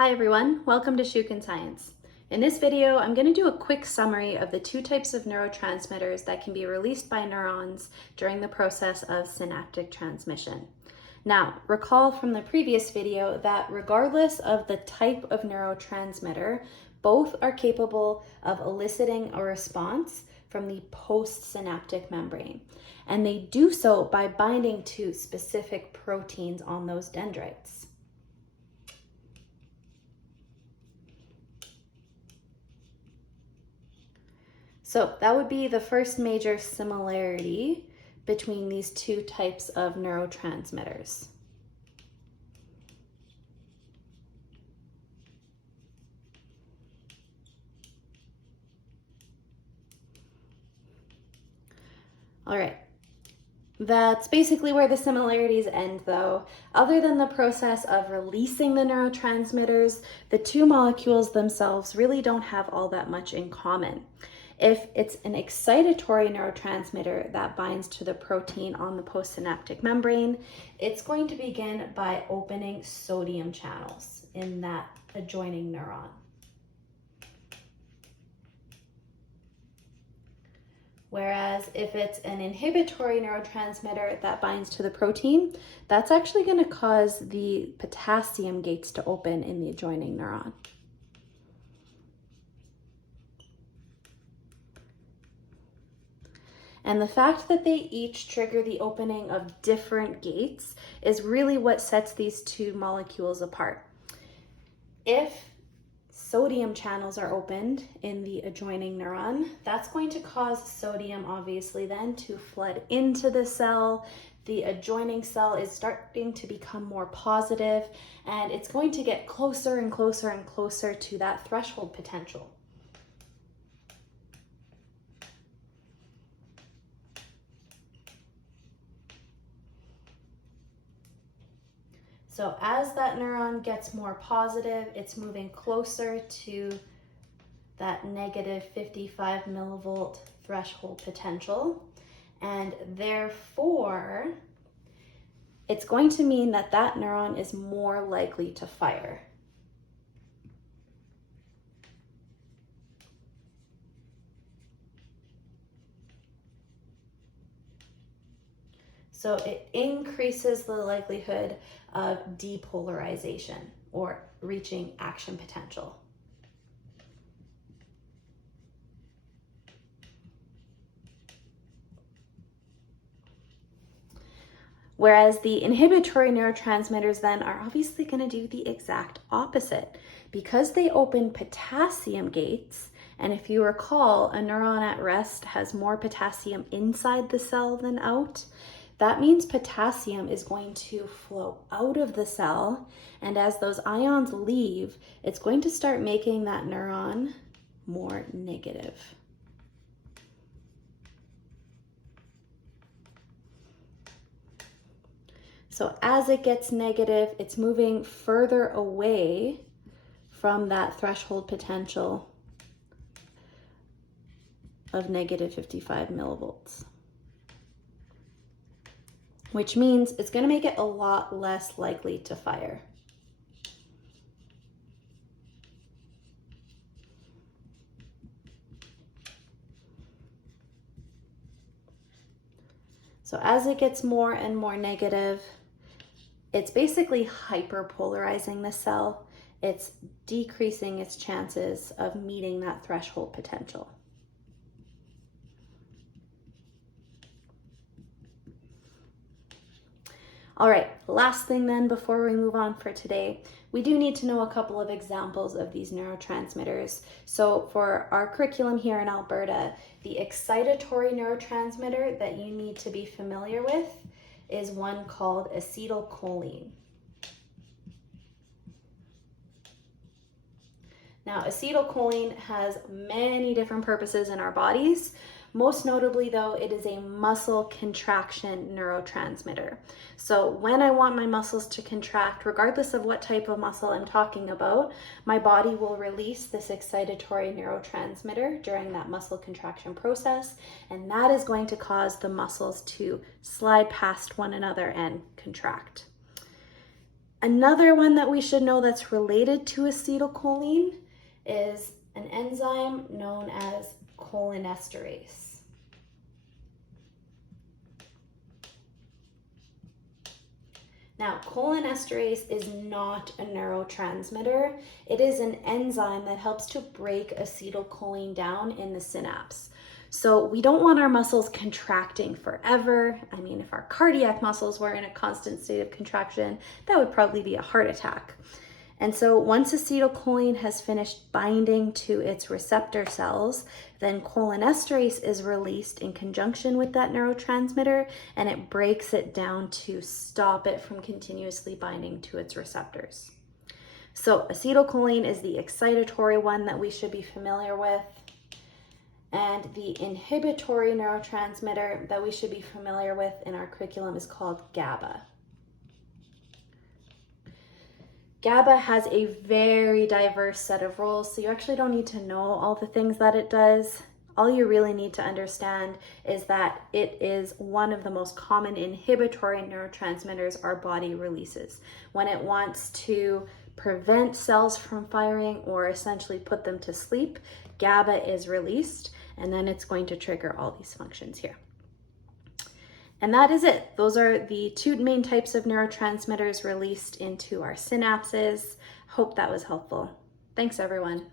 Hi everyone, welcome to Shukin Science. In this video, I'm going to do a quick summary of the two types of neurotransmitters that can be released by neurons during the process of synaptic transmission. Now, recall from the previous video that regardless of the type of neurotransmitter, both are capable of eliciting a response from the postsynaptic membrane, and they do so by binding to specific proteins on those dendrites. So that would be the first major similarity between these two types of neurotransmitters. All right, that's basically where the similarities end though. Other than the process of releasing the neurotransmitters, the two molecules themselves really don't have all that much in common. If it's an excitatory neurotransmitter that binds to the protein on the postsynaptic membrane, it's going to begin by opening sodium channels in that adjoining neuron. Whereas if it's an inhibitory neurotransmitter that binds to the protein, that's actually going to cause the potassium gates to open in the adjoining neuron. And the fact that they each trigger the opening of different gates is really what sets these two molecules apart. If sodium channels are opened in the adjoining neuron, that's going to cause sodium obviously then to flood into the cell. The adjoining cell is starting to become more positive, and it's going to get closer and closer and closer to that threshold potential. So as that neuron gets more positive, it's moving closer to that negative 55 millivolt threshold potential. And therefore, it's going to mean that that neuron is more likely to fire. So it increases the likelihood of depolarization or reaching action potential. Whereas the inhibitory neurotransmitters then are obviously going to do the exact opposite. Because they open potassium gates, and if you recall, a neuron at rest has more potassium inside the cell than out, that means potassium is going to flow out of the cell, and as those ions leave, it's going to start making that neuron more negative. So as it gets negative, it's moving further away from that threshold potential of negative 55 millivolts. Which means it's going to make it a lot less likely to fire. So as it gets more and more negative, it's basically hyperpolarizing the cell. It's decreasing its chances of meeting that threshold potential. All right, last thing then before we move on for today, we do need to know a couple of examples of these neurotransmitters. So for our curriculum here in Alberta, the excitatory neurotransmitter that you need to be familiar with is one called acetylcholine. Now, acetylcholine has many different purposes in our bodies. Most notably though, it is a muscle contraction neurotransmitter. So when I want my muscles to contract, regardless of what type of muscle I'm talking about, my body will release this excitatory neurotransmitter during that muscle contraction process, and that is going to cause the muscles to slide past one another and contract. Another one that we should know that's related to acetylcholine is an enzyme known as cholinesterase. Now, cholinesterase is not a neurotransmitter. It is an enzyme that helps to break acetylcholine down in the synapse. So we don't want our muscles contracting forever. I mean, if our cardiac muscles were in a constant state of contraction, that would probably be a heart attack. And so once acetylcholine has finished binding to its receptor cells, then cholinesterase is released in conjunction with that neurotransmitter, and it breaks it down to stop it from continuously binding to its receptors. So acetylcholine is the excitatory one that we should be familiar with. And the inhibitory neurotransmitter that we should be familiar with in our curriculum is called Gaba. Gaba has a very diverse set of roles, so you actually don't need to know all the things that it does. All you really need to understand is that it is one of the most common inhibitory neurotransmitters our body releases. When it wants to prevent cells from firing or essentially put them to sleep, Gaba is released, and then it's going to trigger all these functions here. And that is it. Those are the two main types of neurotransmitters released into our synapses. Hope that was helpful. Thanks, everyone.